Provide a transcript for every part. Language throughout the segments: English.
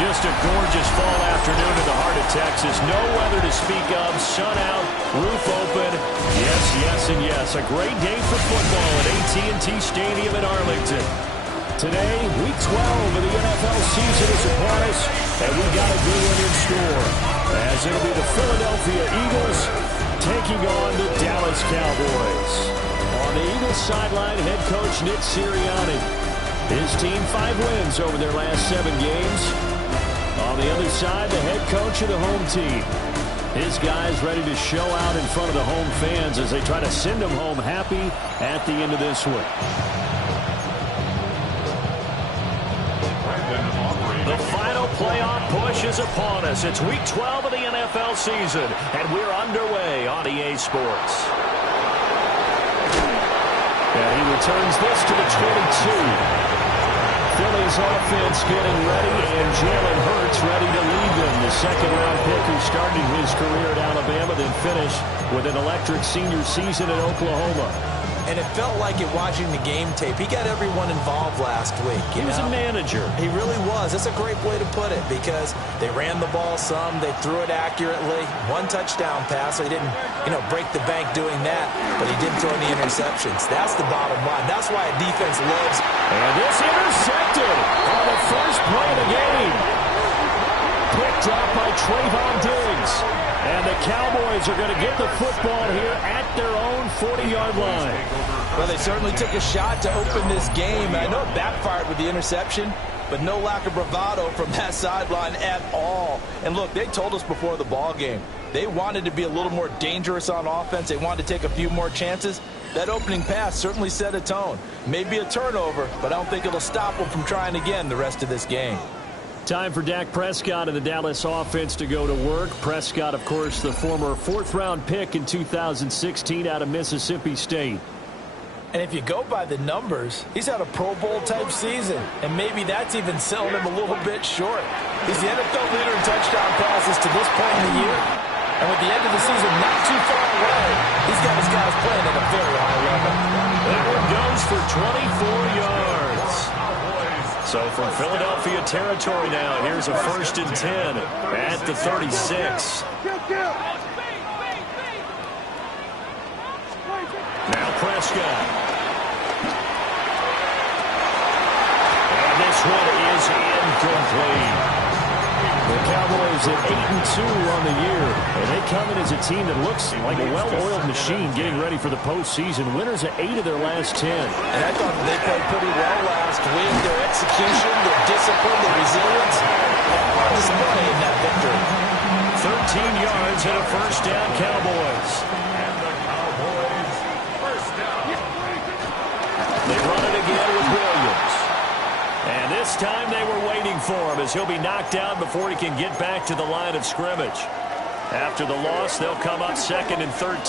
Just a gorgeous fall afternoon in the heart of Texas. No weather to speak of. Sun out, roof open. Yes, yes, and yes. A great day for football at AT&T Stadium in Arlington. Today, Week 12 of the NFL season is upon us, and we've got a good one in store, as it'll be the Philadelphia Eagles taking on the Dallas Cowboys. On the Eagles sideline, head coach Nick Sirianni. His team 5 wins over their last 7 games. On the other side, the head coach of the home team. His guys ready to show out in front of the home fans as they try to send them home happy at the end of this one. The final playoff push is upon us. It's Week 12 of the NFL season, and we're underway on EA Sports. And he returns this to the 22. Philly's offense getting ready, and Jalen Hurts ready to lead them. The second-round pick who started his career at Alabama, then finished with an electric senior season at Oklahoma. And it felt like it watching the game tape. He got everyone involved last week. He was a manager. He really was. That's a great way to put it because they ran the ball some. They threw it accurately. 1 touchdown pass. So he didn't, break the bank doing that. But he did throw the interceptions. That's the bottom line. That's why a defense loves. And this intercepted on the first play of the game. Picked up by Trayvon Diggs. And the Cowboys are going to get the football here at their own 40-yard line. Well, they certainly took a shot to open this game. I know it backfired with the interception, but no lack of bravado from that sideline at all. And look, they told us before the ball game, they wanted to be a little more dangerous on offense. They wanted to take a few more chances. That opening pass certainly set a tone. Maybe a turnover, but I don't think it'll stop them from trying again the rest of this game. Time for Dak Prescott and the Dallas offense to go to work. Prescott, of course, the former 4th-round pick in 2016 out of Mississippi State. And if you go by the numbers, he's had a Pro Bowl-type season. And maybe that's even selling him a little bit short. He's the NFL leader in touchdown passes to this point in the year. And with the end of the season not too far away, he's got his guys playing at a very high level. That one goes for 24 yards. So from Philadelphia territory now, here's a 1st and 10 at the 36. Now Prescott. And this one is incomplete. The Cowboys at 8-2 on the year, and they come in as a team that looks like a well-oiled machine getting ready for the postseason. Winners at 8 of their last 10. And I thought they played pretty well last week. Their execution, their discipline, their resilience, on display in that victory. 13 yards and a 1st down, Cowboys. And the Cowboys, 1st down. They run it again with Williams. And this time they were waiting for him as he'll be knocked down before he can get back to the line of scrimmage. After the loss, they'll come up 2nd and 13.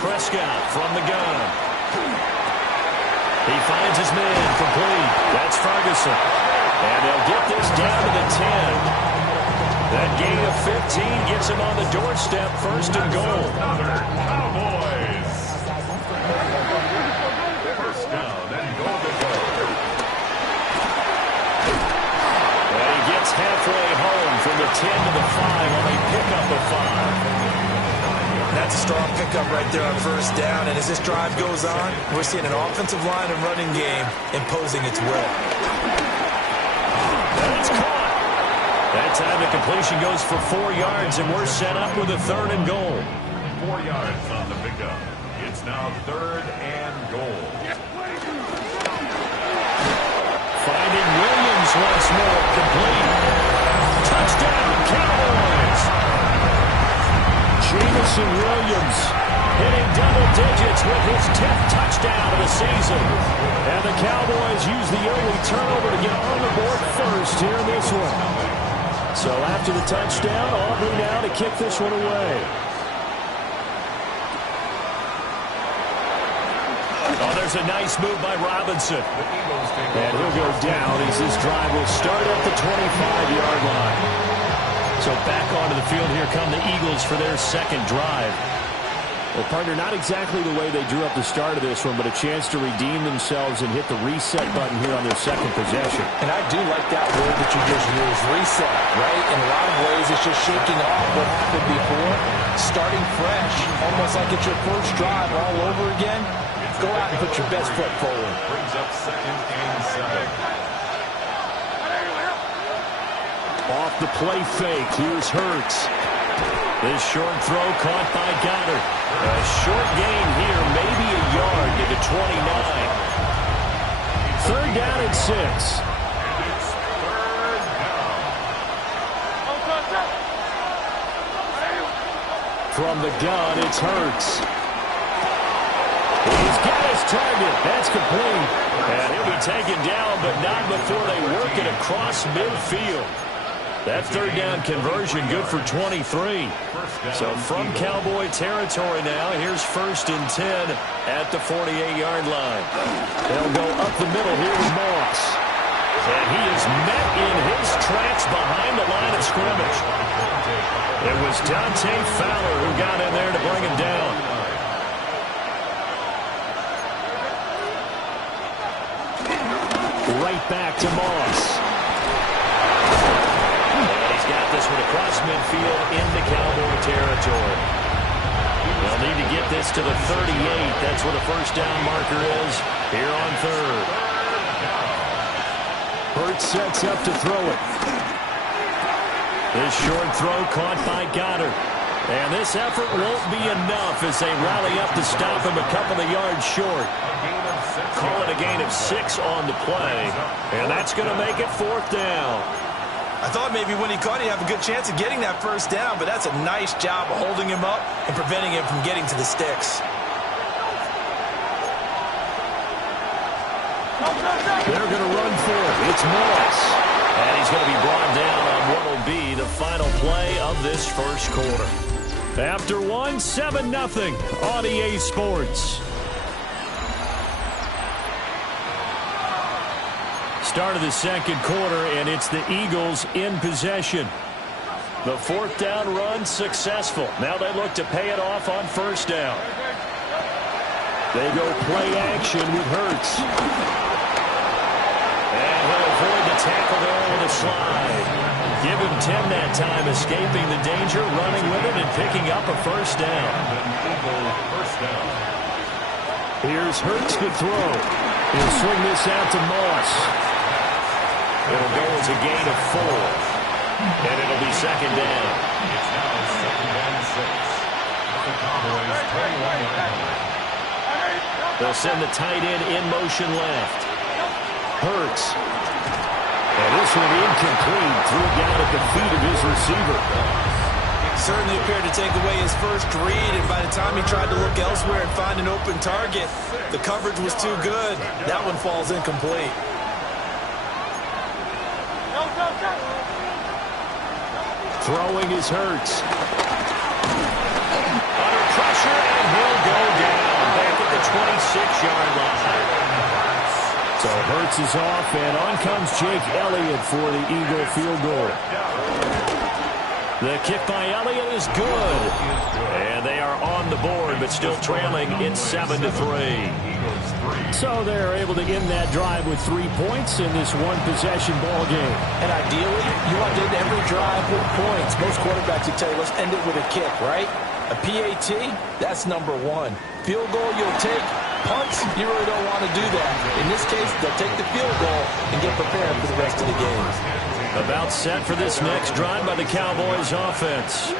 Prescott from the gun. He finds his man complete. That's Ferguson. And they'll get this down to the 10. That gain of 15 gets him on the doorstep, 1st and goal. Cowboys. 1st down and goal to go. And he gets halfway home from the 10 to the 5 on a pickup of 5. That's a strong pickup right there on 1st down. And as this drive goes on, we're seeing an offensive line and running game imposing its will. That's caught. That time the completion goes for 4 yards, and we're set up with a 3rd and goal. 4 yards on the pickup. It's now 3rd and goal. Finding Williams once more, complete. Touchdown, Cowboys. Jamison Williams hitting double digits with his 10th touchdown of the season. And the Cowboys use the early turnover to get on the board first here in this one. So after the touchdown, Aubrey now to kick this one away. Oh, there's a nice move by Robinson. And he'll go down as this drive will start at the 25-yard line. So back onto the field, here come the Eagles for their 2nd drive. Well, partner, not exactly the way they drew up the start of this one, but a chance to redeem themselves and hit the reset button here on their second possession. And I do like that word that you just used, reset, right? In a lot of ways, it's just shaking off what happened before, starting fresh, almost like it's your first drive all over again. Go out and put your best foot forward. Brings up 2nd and 7. Off the play fake, here's Hurts. This short throw caught by Goddard. A short gain here, maybe a yard to the 29. 3rd down and 6. And it's 3rd down. From the gun, it's Hurts. He's got his target. That's complete. And he'll be taken down, but not before they work it across midfield. That 3rd down conversion good for 23. So from Cowboy territory now, here's 1st and 10 at the 48-yard line. They'll go up the middle here with Moss. And he is met in his tracks behind the line of scrimmage. It was Dante Fowler who got in there to bring him down. Right back to Moss. Got this one across midfield into Cowboy territory. They'll need to get this to the 38. That's what a 1st down marker is here on 3rd. Hurts sets up to throw it. This short throw caught by Goddard. And this effort won't be enough as they rally up to stop him a couple of yards short. Call it a gain of 6 on the play. And that's going to make it 4th down. I thought maybe when he caught it, he'd have a good chance of getting that 1st down, but that's a nice job of holding him up and preventing him from getting to the sticks. They're going to run for it. It's Moss. And he's going to be brought down on what will be the final play of this 1st quarter. After 1, 7-0 on EA Sports. Start of the 2nd quarter, and it's the Eagles in possession. The 4th down run successful. Now they look to pay it off on 1st down. They go play action with Hurts. And he'll avoid the tackle there with a slide. Give him 10 that time, escaping the danger, running with it, and picking up a 1st down. Here's Hurts to throw. He'll swing this out to Moss. It'll go as a gain of 4. And it'll be 2nd down. It's now 2nd and 6. The Cowboys 21. They'll send the tight end in motion left. Hurts. And this one incomplete. Threw it down at the feet of his receiver. Certainly appeared to take away his first read, and by the time he tried to look elsewhere and find an open target, the coverage was too good. That one falls incomplete. Throwing his Hurts. Under pressure, and he'll go down back at the 26-yard line. So Hurts is off, and on comes Jake Elliott for the Eagle field goal. The kick by Elliott is good. And they are on the board, but still trailing. It's 7-3. So they're able to end that drive with 3 points in this one-possession ball game. And ideally, you want to end every drive with points. Most quarterbacks would tell you, let's end it with a kick, right? A PAT, that's number 1. Field goal you'll take. Punts, you really don't want to do that. In this case, they'll take the field goal and get prepared for the rest of the game. About set for this next drive by the Cowboys offense.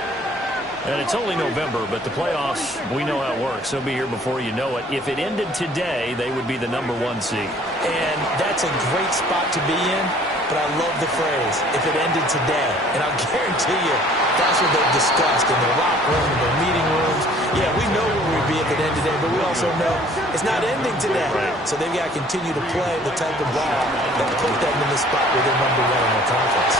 And it's only November, but the playoffs, we know how it works. They'll be here before you know it. If it ended today, they would be the number 1 seed. And that's a great spot to be in, but I love the phrase, if it ended today. And I'll guarantee you, that's what they've discussed in their locker room, in their meeting rooms. Yeah, we know where we'd be if it ended today, but we also know it's not ending today. So they've got to continue to play the type of ball that put them in the spot where they're number 1 in their conference.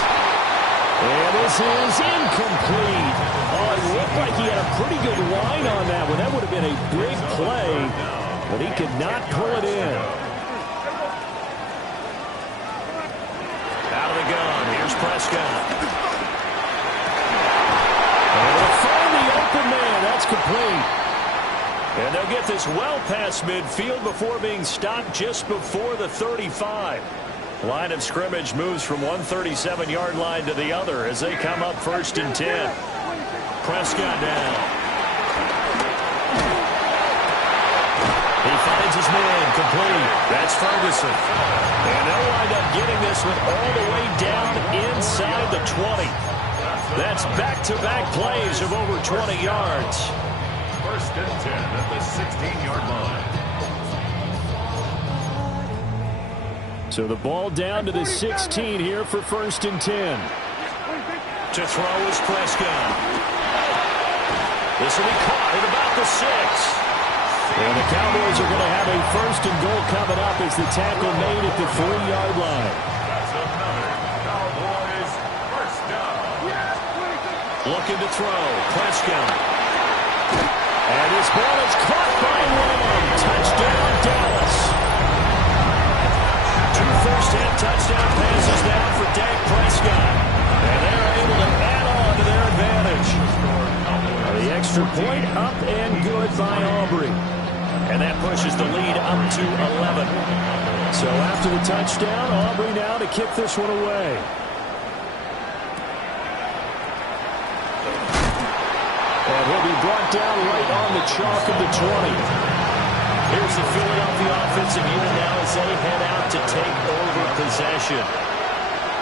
And this is incomplete. Oh, it looked like he had a pretty good line on that one. That would have been a big play, but he could not pull it in. Out of the gun, here's Prescott. And they'll find the open man. That's complete. And they'll get this well past midfield before being stopped just before the 35. Line of scrimmage moves from one 37-yard line to the other as they come up 1st and 10. Prescott down. He finds his man complete. That's Ferguson. And they'll wind up getting this one all the way down inside the 20. That's back-to-back plays of over 20 yards. 1st and 10 at the 16-yard line. So the ball down to the 16 here for 1st and 10. To throw is Prescott. This will be caught at about the 6. And the Cowboys are going to have a 1st and goal coming up as the tackle made at the 3-yard line. That's another Cowboys 1st down. Looking to throw. Prescott. And his ball is caught by Lamb. Touchdown, Dallas. 2 first-half touchdown passes now for Dak Prescott. And they're able to add on to their advantage. The extra point up and good by Aubrey. And that pushes the lead up to 11. So after the touchdown, Aubrey now to kick this one away. And he'll be brought down right on the chalk of the 20. Here's the Philadelphia offensive unit now as they head out to take over possession.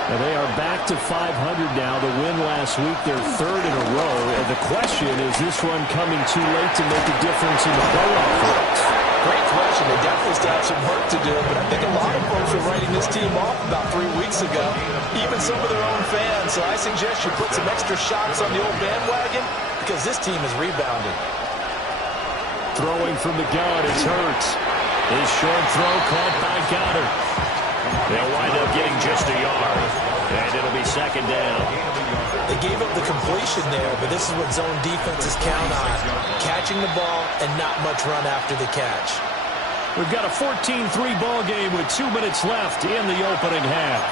And they are back to 500 now. The win last week, their 3rd in a row. And the question, is this one coming too late to make a difference in the playoff race? Great question. They definitely still have some work to do, but I think a lot of folks were writing this team off about 3 weeks ago, even some of their own fans. So I suggest you put some extra shots on the old bandwagon because this team is rebounding. Throwing from the gun, it's Hurts. His short throw caught by Goddard. They'll wind up getting just a yard, and it'll be 2nd down. They gave up the completion there, but this is what zone defenses count on. Catching the ball and not much run after the catch. We've got a 14-3 ball game with 2 minutes left in the opening half.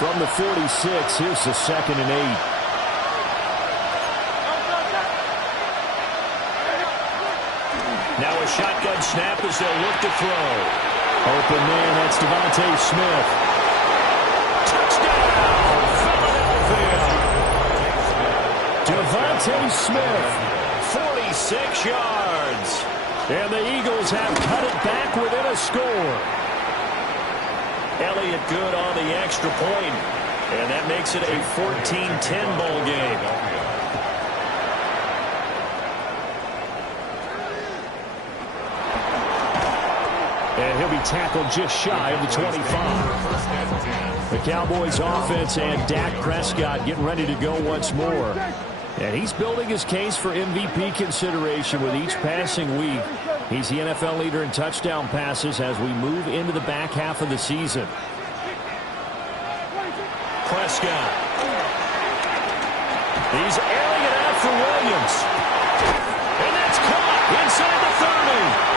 From the 46, here's the 2nd and 8. Now a shotgun snap as they'll look to throw. Open man, that's Devontae Smith. Touchdown, Philadelphia. Devontae Smith, 46 yards. And the Eagles have cut it back within a score. Elliott good on the extra point. And that makes it a 14-10 ball game. And he'll be tackled just shy of the 25. The Cowboys offense and Dak Prescott getting ready to go once more. And he's building his case for MVP consideration with each passing week. He's the NFL leader in touchdown passes as we move into the back half of the season. Prescott. He's airing it out for Williams. And that's caught inside the 30.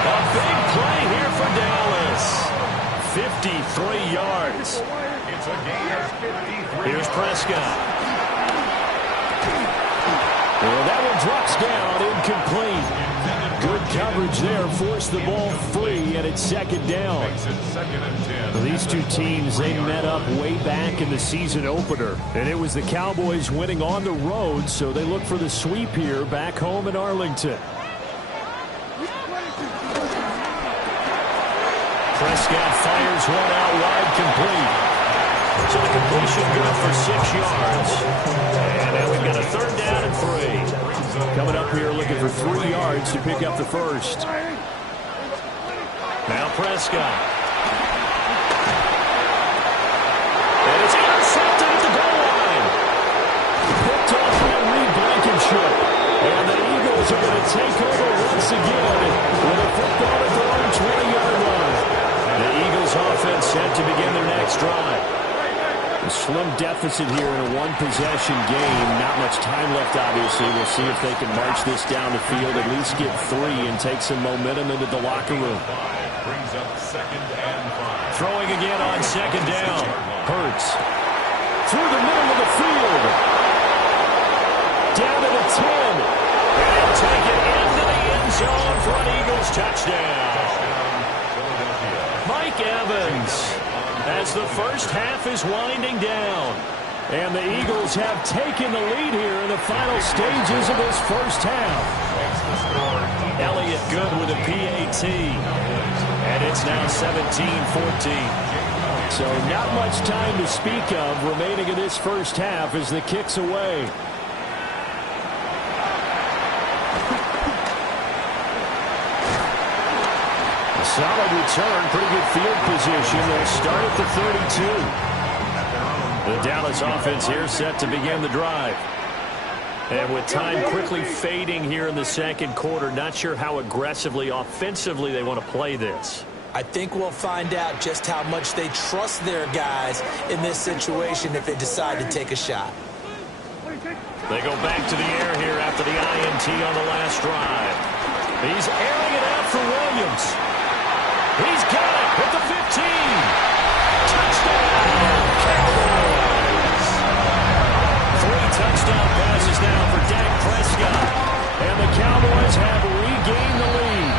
A big play here for Dallas. 53 yards. It's a gain of 53. Here's Prescott. Well, that one drops down, incomplete. Good coverage there, forced the ball free, and it's 2nd down. Makes it 2nd and 10. These two teams, they met up way back in the season opener, and it was the Cowboys winning on the road, so they look for the sweep here back home in Arlington. Prescott fires one out wide, complete. So the completion good for 6 yards. And now we've got a 3rd down and 3. Coming up here looking for 3 yards to pick up the first. Now Prescott. And it's intercepted at the goal line. Picked off by Reed Blankenship. And the Eagles are going to take over once again with a football at their own 20-yard line. The Eagles offense set to begin their next drive. A slim deficit here in a one-possession game. Not much time left, obviously. We'll see if they can march this down the field, at least get 3, and take some momentum into the locker room. Brings up 2nd and 5. Throwing again on 2nd down. Hurts. Through the middle of the field. Down to the 10. zone for an Eagles touchdown. Mike Evans, as the first half is winding down. And the Eagles have taken the lead here in the final stages of this first half. Elliott good with a PAT. And it's now 17-14. So not much time to speak of remaining in this first half as the kick's away. A solid return, pretty good field position. They'll start at the 32. The Dallas offense here set to begin the drive. And with time quickly fading here in the second quarter, not sure how aggressively, offensively they want to play this. I think we'll find out just how much they trust their guys in this situation if they decide to take a shot. They go back to the air here after the INT on the last drive. He's airing it out for Williams. He's got it at the 15. Touchdown, Cowboys. 3 touchdown passes now for Dak Prescott. And the Cowboys have regained the lead.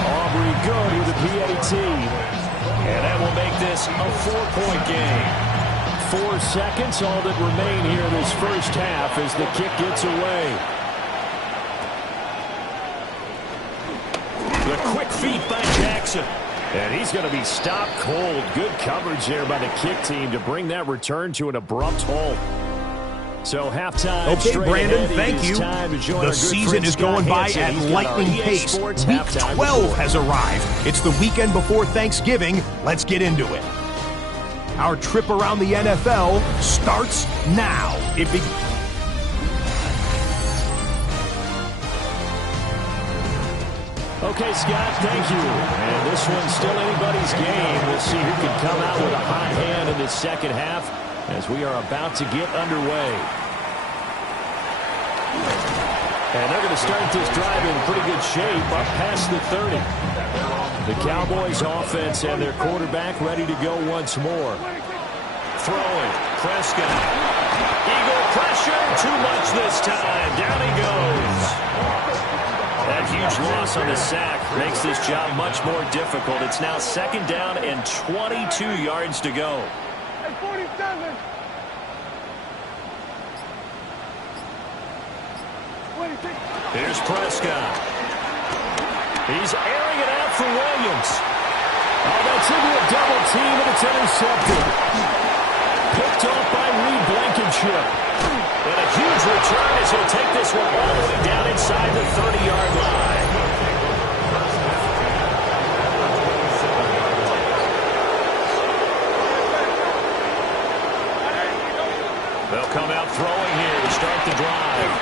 Aubrey good with a PAT. And that will make this a 4-point game. 4 seconds, all that remain here in this first half as the kick gets away. The quick feet by Jackson. And he's going to be stopped cold. Good coverage there by the kick team to bring that return to an abrupt halt. So halftime. Okay, Brandon, thank you. The season is going by at lightning pace. Week 12 has arrived. It's the weekend before Thanksgiving. Let's get into it. Our trip around the NFL starts now. Okay, Scott, thank you. And this one's still anybody's game. We'll see who can come out with a hot hand in this second half as we are about to get underway. And they're going to start this drive in pretty good shape up past the 30. The Cowboys offense and their quarterback ready to go once more. Throwing, Prescott. Eagle pressure, too much this time. Down he goes. That huge loss on the sack makes this job much more difficult. It's now 2nd down and 22 yards to go. Here's Prescott. He's airing it out for Williams. Oh, that's into a double team, and it's intercepted. Picked off by Reed Blankenship. And a huge return as he'll take this one all the way down inside the 30-yard line. They'll come out throwing here to start the drive.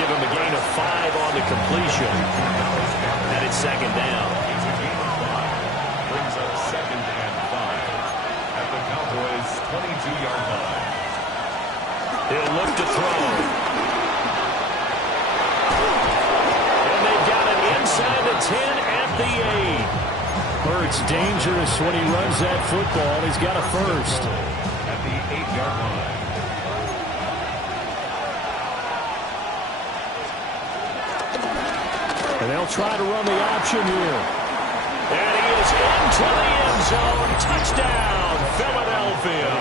Give him a gain of 5 on the completion. And it's 2nd down. Brings up 2nd and 5 at the Cowboys' 22-yard line. He'll look to throw. And they've got it inside the 10 at the 8. Hurts dangerous when he runs that football. He's got a first. At the 8-yard line. And they'll try to run the option here. And he is into the end zone. Touchdown, Philadelphia.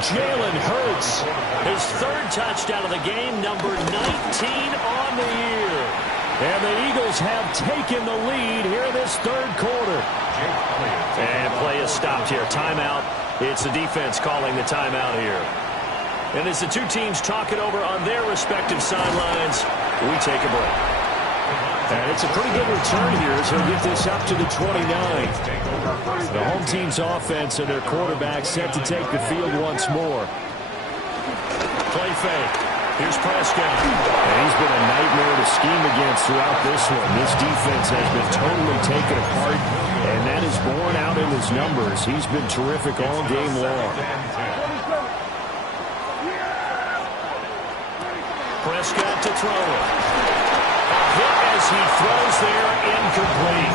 Jalen Hurts, his 3rd touchdown of the game, number 19 on the year. And the Eagles have taken the lead here in this 3rd quarter. And play is stopped here. Timeout. It's the defense calling the timeout here. And as the two teams talk it over on their respective sidelines, we take a break. And it's a pretty good return here as he'll get this up to the 29. The home team's offense and their quarterback set to take the field once more. Play fake. Here's Prescott. And he's been a nightmare to scheme against throughout this one. This defense has been totally taken apart, and that is borne out in his numbers. He's been terrific all game long. Prescott to throw it. Hit as he throws there, incomplete.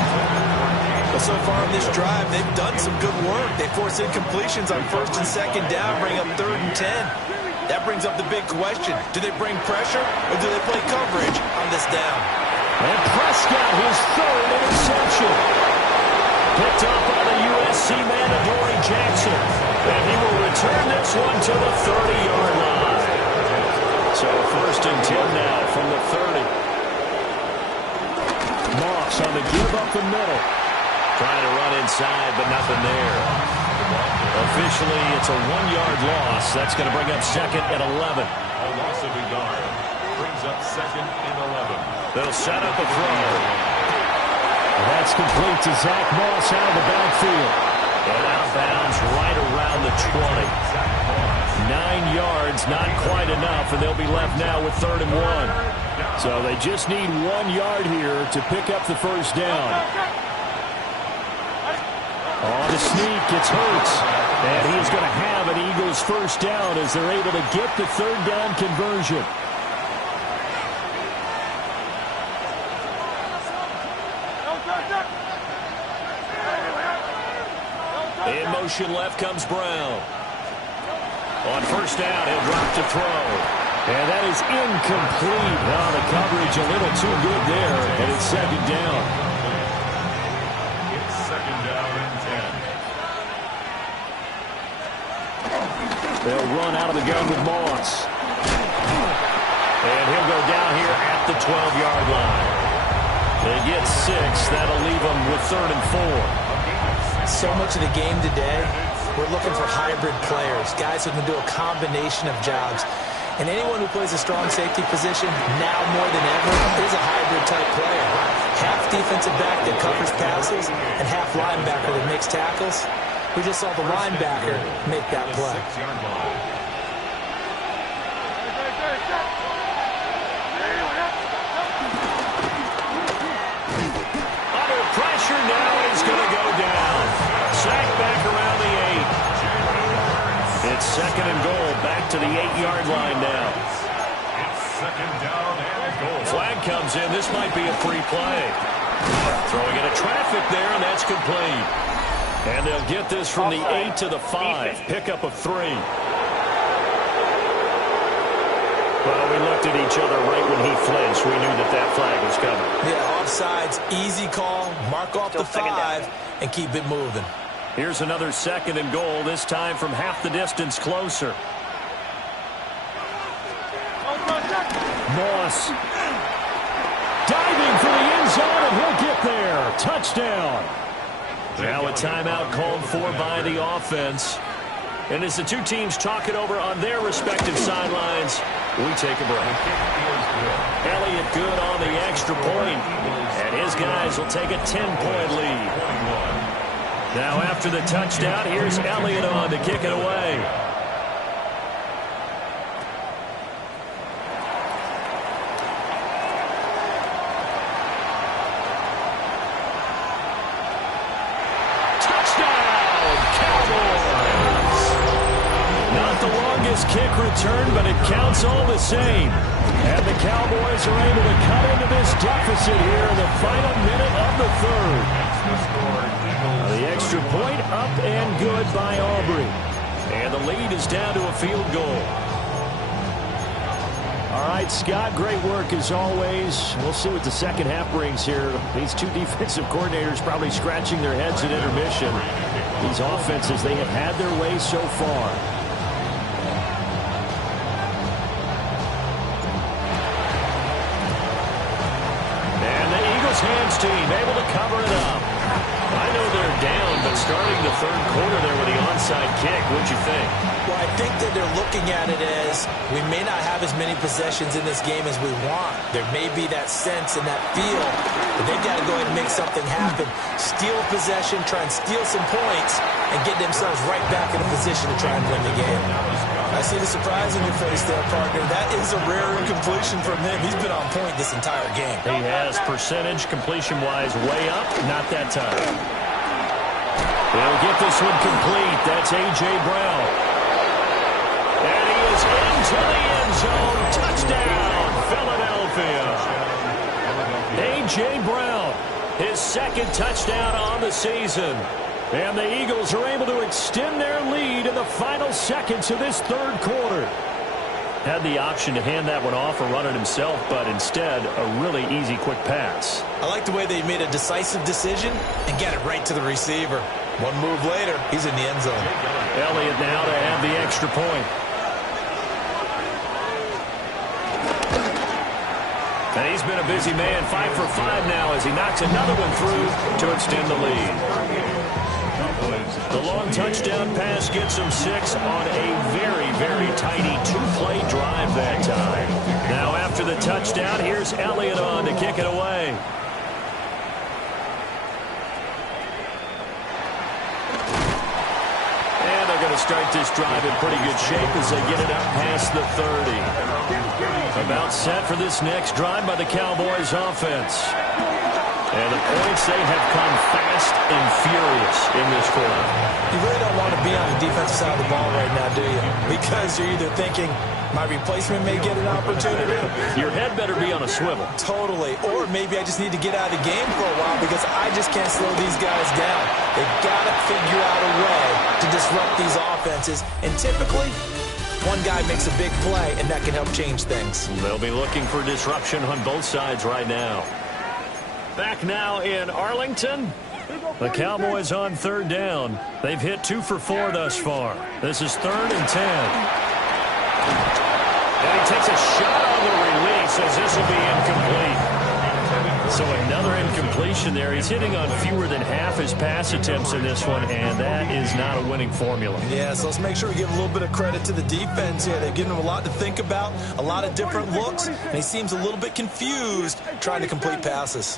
But so far in this drive, they've done some good work. They force incompletions on 1st and 2nd down, bring up 3rd and 10. That brings up the big question. Do they bring pressure or do they play coverage on this down? And Prescott, his third interception. Picked up by the USC man, Adoree Jackson. And he will return this one to the 30-yard line. So 1st and 10 now from the 30. Moss on the give up the middle. Trying to run inside, but nothing there. Officially, it's a 1-yard loss. That's going to bring up 2nd and 11. A loss of a yard brings up 2nd and 11. They'll set up a throw. That's complete to Zach Moss out of the backfield. And out of bounds right around the 20. 9 yards, not quite enough, and they'll be left now with 3rd and 1. So they just need 1 yard here to pick up the first down. On the sneak, it's Hurts. And he is going to have an Eagles first down as they're able to get the 3rd down conversion. In motion left comes Brown. On 1st down, he'll drop to throw. And that is incomplete. Now the coverage a little too good there, and it's 2nd down. It's 2nd down and 10. They'll run out of the gun with Moss. And he'll go down here at the 12-yard line. They get 6. That'll leave them with 3rd and 4. So much of the game today, we're looking for hybrid players, guys who can do a combination of jobs. And anyone who plays a strong safety position, now more than ever, is a hybrid-type player. Half defensive back that covers passes and half linebacker that makes tackles. We just saw the linebacker make that play. 6-yard line. Under pressure now, he's going to go down. Sacked back around the 8. It's 2nd and goal, back to the 8-yard line now. It's 2nd down and goal. Flag comes in. This might be a free play. Throwing into traffic there, and that's complete. And they'll get this from the 8 to the 5. Pickup of 3. Well, we looked at each other right when he flinched. We knew that that flag was coming. Yeah, offsides, easy call, mark off the 5, and keep it moving. Here's another 2nd and goal, this time from half the distance closer. Moss. Diving for the end zone, and he'll get there. Touchdown. Now a timeout called for by the offense. And as the two teams talk it over on their respective sidelines, we take a break. Elliott good on the extra point, and his guys will take a 10-point lead. Now after the touchdown, here's Elliott on to kick it away. Kick return, but it counts all the same. And the Cowboys are able to cut into this deficit here in the final minute of the 3rd. The extra point up and good by Aubrey. And the lead is down to a field goal. All right, Scott, great work as always. We'll see what the second half brings here. These two defensive coordinators probably scratching their heads at intermission. These offenses, they have had their way so far. Hands team able to cover it up. I know they're down, but starting the 3rd quarter there with the onside kick, what'd you think? Well, I think that they're looking at it as we may not have as many possessions in this game as we want. There may be that sense and that feel, but they've got to go ahead and make something happen. Steal possession, try and steal some points, and get themselves right back in a position to try and win the game. I see the surprise in your face there, partner. That is a rare incompletion from him. He's been on point this entire game. He has percentage, completion-wise, way up. Not that time. They'll get this one complete. That's A.J. Brown. And he is into the end zone. Touchdown, Philadelphia. A.J. Brown, his 2nd touchdown on the season. And the Eagles are able to extend their lead in the final seconds of this 3rd quarter. Had the option to hand that one off or run it himself, but instead, a really easy, quick pass. I like the way they made a decisive decision and get it right to the receiver. One move later, he's in the end zone. Elliott now to have the extra point. And he's been a busy man, 5 for 5 now as he knocks another one through to extend the lead. The long touchdown pass gets him 6 on a very, very tidy 2-play drive that time. Now after the touchdown, here's Elliott on to kick it away. And they're going to start this drive in pretty good shape as they get it up past the 30. About set for this next drive by the Cowboys offense. And the points, they have come fast and furious in this quarter. You really don't want to be on the defensive side of the ball right now, do you? Because you're either thinking, my replacement may get an opportunity. Your head better be on a swivel. Totally. Or maybe I just need to get out of the game for a while because I just can't slow these guys down. They've got to figure out a way to disrupt these offenses. And typically, one guy makes a big play, and that can help change things. They'll be looking for disruption on both sides right now. Back now in Arlington. The Cowboys on 3rd down. They've hit 2 for 4 thus far. This is 3rd and 10. And he takes a shot on the release as this will be incomplete. So another incompletion there. He's hitting on fewer than half his pass attempts in this one, and that is not a winning formula. Yeah, so let's make sure we give a little bit of credit to the defense here. They've given him a lot to think about, a lot of different looks, and he seems a little bit confused trying to complete passes.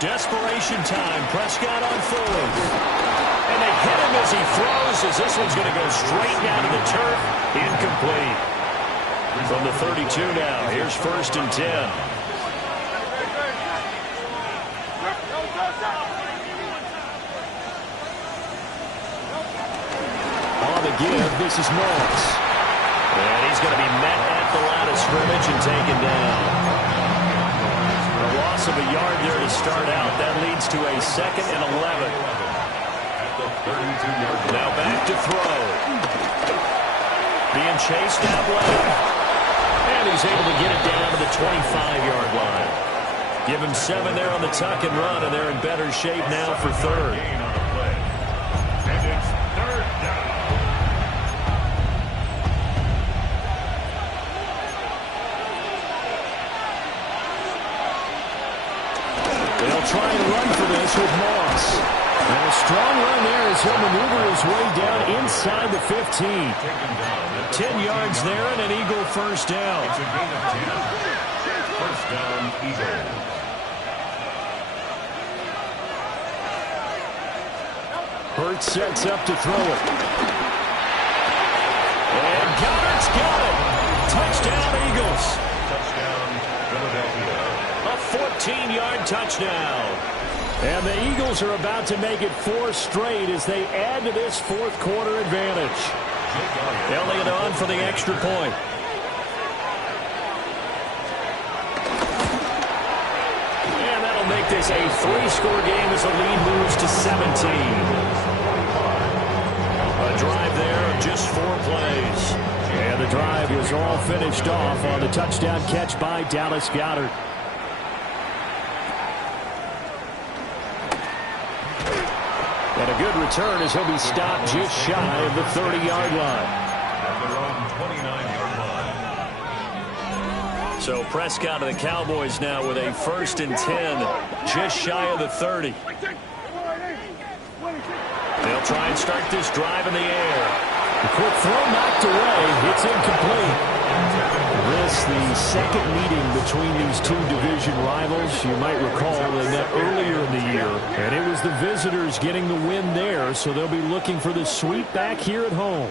Desperation time. Prescott on 4th. And they hit him as he throws, as this one's going to go straight down to the turf. Incomplete. From the 32 now. Here's 1st and 10. On the give, this is Moss. And he's going to be met at the line of scrimmage and taken down. A loss of a yard there to start out. That leads to a 2nd and 11. Now back to throw. Being chased out left. And he's able to get it down to the 25-yard line. Give him 7 there on the tuck and run, and they're in better shape now for 3rd. And it's 3rd down. They'll try and run for this with Moss. And a strong run there as he'll maneuver his way down inside the 15. 10 yards there and an Eagle 1st down. It's a gain of 10. 1st down, Eagle. Hurts sets up to throw it. And Goddard's got it. Touchdown, Eagles. Touchdown, Philadelphia. A 14-yard touchdown. And the Eagles are about to make it 4 straight as they add to this 4th quarter advantage. Elliott on for the extra point. And that'll make this a 3-score game as the lead moves to 17. A drive there of just 4 plays. And the drive was all finished off on the touchdown catch by Dallas Goedert. And a good return as he'll be stopped just shy of the 30-yard line. At their own 29-yard line. So Prescott of the Cowboys now with a 1st and 10, just shy of the 30. They'll try and start this drive in the air. The quick throw knocked away. It's incomplete. This, the second meeting between these two division rivals. You might recall they met earlier in the year, and it was the visitors getting the win there, so they'll be looking for the sweep back here at home.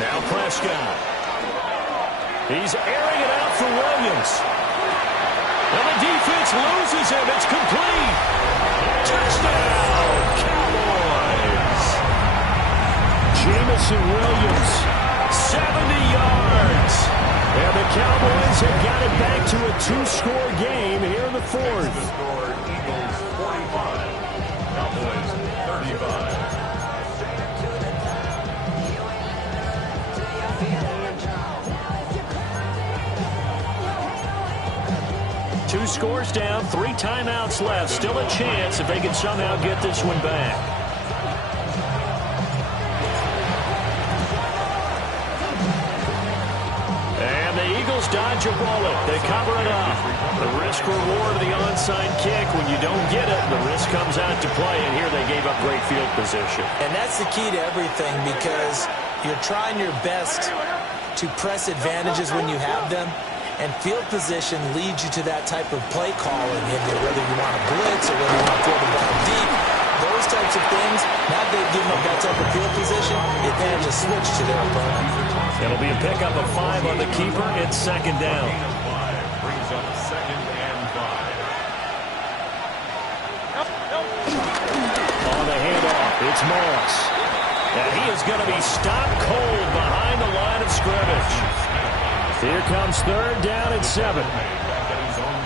Now Prescott. He's airing it out for Williams. And the defense loses him. It's complete. Touchdown, Cowboys. Jamison Williams, 70 yards. And the Cowboys have got it back to a 2-score game here in the 4th. Score Eagles 45, Cowboys 35. 2 scores down, 3 timeouts left. Still a chance if they can somehow get this one back. And the Eagles dodge a bullet. They cover it up. The risk-reward of the onside kick. When you don't get it, the risk comes out to play. And here they gave up great field position. And that's the key to everything, because you're trying your best to press advantages when you have them. And field position leads you to that type of play calling, whether you want to blitz or whether you want to throw the ball deep. Those types of things, now they've given up that type of field position, the advantage is switched to their opponent. It'll be a pickup of 5 on the keeper. It's second down. Brings up 2nd and 5. On the handoff, it's Moss. And he is going to be stopped cold behind the line of scrimmage. Here comes 3rd down and 7. Back at his own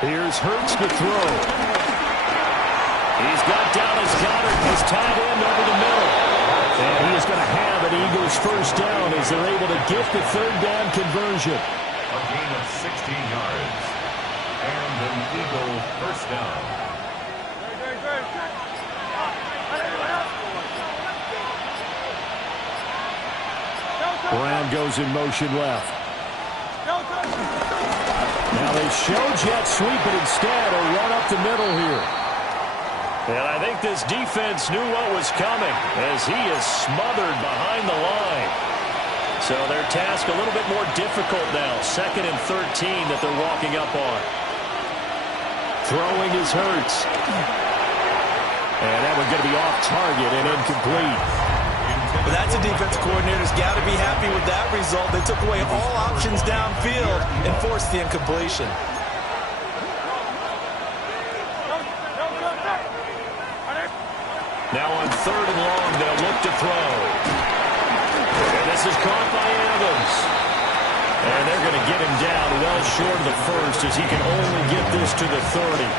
49. Here's Hurts to throw. He's got Dallas Goedert. He's tied in over the middle. And he is going to have an Eagles first down as they're able to get the 3rd down conversion. A gain of 16 yards. And an Eagle first down. Brown goes in motion left. Now they show jet sweep, but instead a run up the middle here. And I think this defense knew what was coming as he is smothered behind the line. So their task a little bit more difficult now. 2nd and 13 that they're walking up on. Throwing is Hurts. And that one's going to be off target and incomplete. But that's a defense coordinator's got to be happy with that result. They took away all options downfield and forced the incompletion. Now on 3rd and long, they'll look to throw. And this is caught by Evans. And they're going to get him down well short of the first as he can only get this to the 30.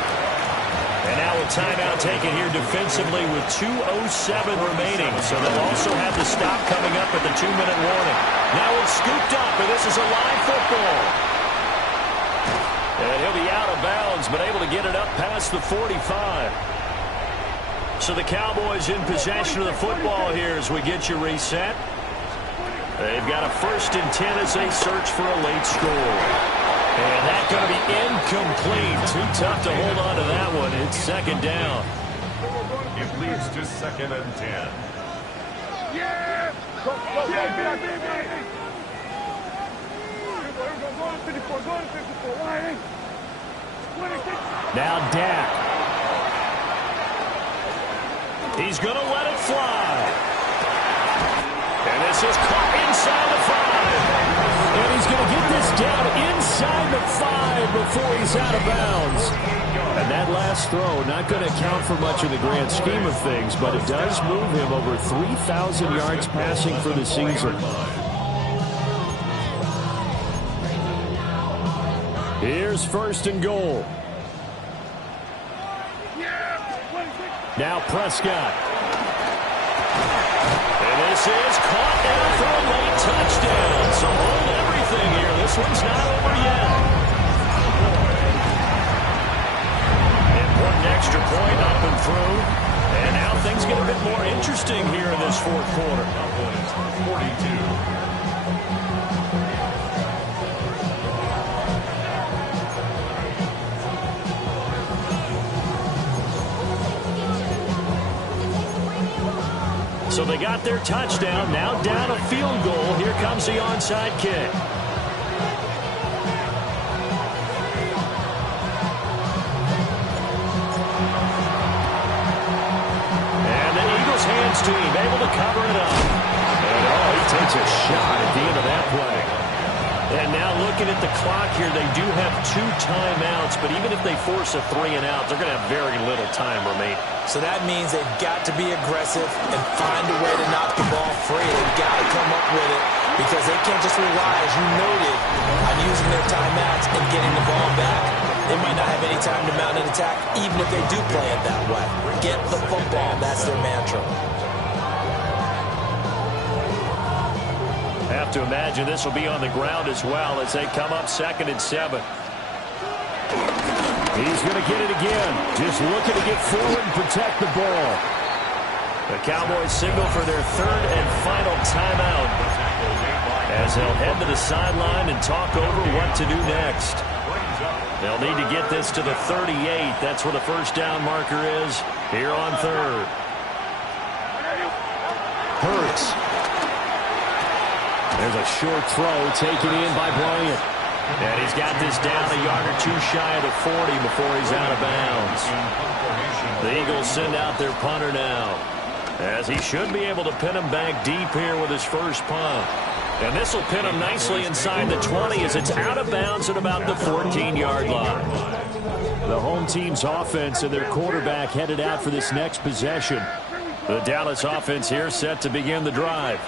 And now a timeout taken here defensively with 2:07 remaining. So they'll also have the stop coming up at the 2-minute warning. Now it's scooped up, and this is a live football. And he'll be out of bounds, but able to get it up past the 45. So the Cowboys in possession of the football here as we get you reset. They've got a 1st and 10 as they search for a late score. And that's going to be incomplete. Too tough to hold on to that one. It's 2nd down. It leads to 2nd and 10. Yeah! Go, now Dak. He's going to let it fly. And this is caught inside the 5. And he's going to get this down inside the 5 before he's out of bounds. And that last throw not going to count for much in the grand scheme of things, but it does move him over 3,000 yards passing for the season. Here's 1st and goal. Now Prescott. And this is caught down for a late touchdown. So hold everything here. This one's not over yet. Important extra point up and through. And now things get a bit more interesting here in this 4th quarter. 42. So they got their touchdown, now down a field goal. Here comes the onside kick. And the Eagles hands team able to cover it up. And he takes a shot at the end of that play. And now looking at the clock here, they do have 2 timeouts, but even if they force a 3 and out, they're going to have very little time remaining. So that means they've got to be aggressive and find a way to knock the ball free. They've got to come up with it because they can't just rely, as you noted, on using their timeouts and getting the ball back. They might not have any time to mount an attack, even if they do play it that way. Get the football. That's their mantra. have to imagine this will be on the ground as well as they come up 2nd and 7. He's going to get it again. Just looking to get forward and protect the ball. The Cowboys signal for their 3rd and final timeout as they'll head to the sideline and talk over what to do next. They'll need to get this to the 38. That's where the first down marker is here on 3rd. Hurts. There's a short throw taken in by Bryant. And he's got this down a yard or 2 shy of the 40 before he's out of bounds. The Eagles send out their punter now, as he should be able to pin him back deep here with his first punt. And this will pin him nicely inside the 20 as it's out of bounds at about the 14-yard line. The home team's offense and their quarterback headed out for this next possession. The Dallas offense here set to begin the drive.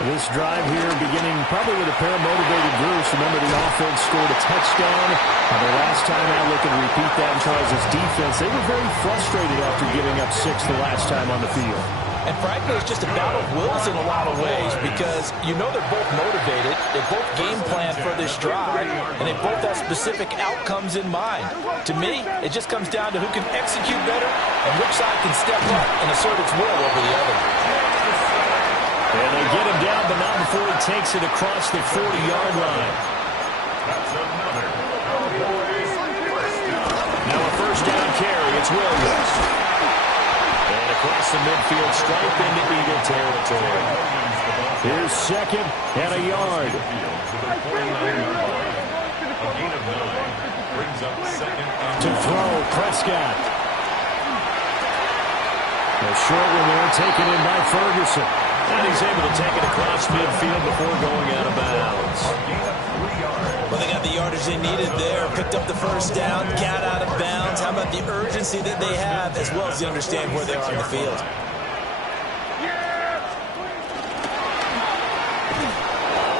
This drive here beginning probably with a pair of motivated groups. Remember, the offense scored a touchdown. And the last time out, looking to repeat that in Charles' defense, they were very frustrated after giving up 6 the last time on the field. And frankly, it's just a battle of wills in a lot of ways because you know they're both motivated. They both game plan for this drive, and they both have specific outcomes in mind. To me, it just comes down to who can execute better and which side can step up and assert its will over the other. And they get him down, but not before he takes it across the 40-yard line. Now a first down carry. It's Williams. And across the midfield, stripe into Eagle territory. Here's 2nd and a yard. To throw, Prescott. A short one there taken in by Ferguson. And he's able to take it across midfield before going out of bounds. Well, they got the yardage they needed there. Picked up the first down, got out of bounds. How about the urgency that they have, as well as they understand where they are on the field?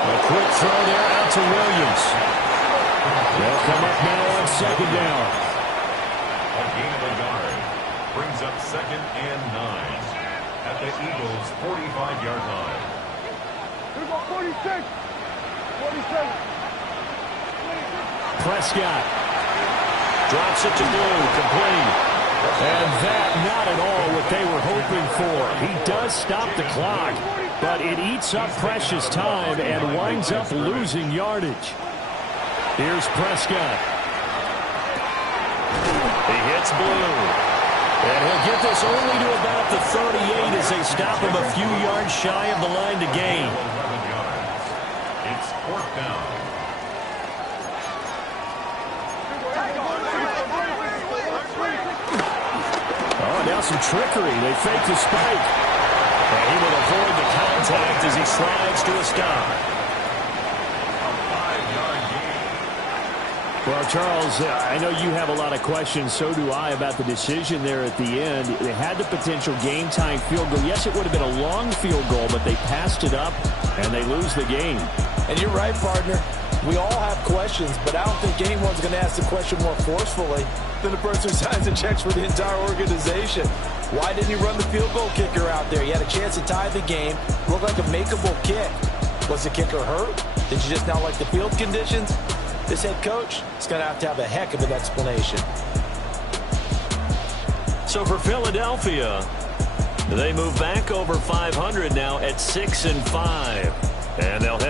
A quick throw there out to Williams. They'll come up now on 2nd down. A gain of a yard brings up 2nd and 9. At the Eagles' 45-yard line. 46. 47. Prescott drops it to Blue, complete. And that not at all what they were hoping for. He does stop the clock, but it eats up precious time and winds up losing yardage. Here's Prescott. He hits Blue. And he'll get this only to about the 38 as they stop him a few yards shy of the line to gain. It's 4th down. Oh, now some trickery. They fake the spike. And he will avoid the contact as he slides to a stop. Well, Charles, I know you have a lot of questions. So do I about the decision there at the end. They had the potential game-tying field goal. Yes, it would have been a long field goal, but they passed it up, and they lose the game. And you're right, partner. We all have questions, but I don't think anyone's going to ask the question more forcefully than the person who signs the checks for the entire organization. Why didn't he run the field goal kicker out there? He had a chance to tie the game. Looked like a makeable kick. Was the kicker hurt? Did you just not like the field conditions? This head coach is going to have a heck of an explanation. So for Philadelphia, they move back over 500 now at 6-5. And they'll head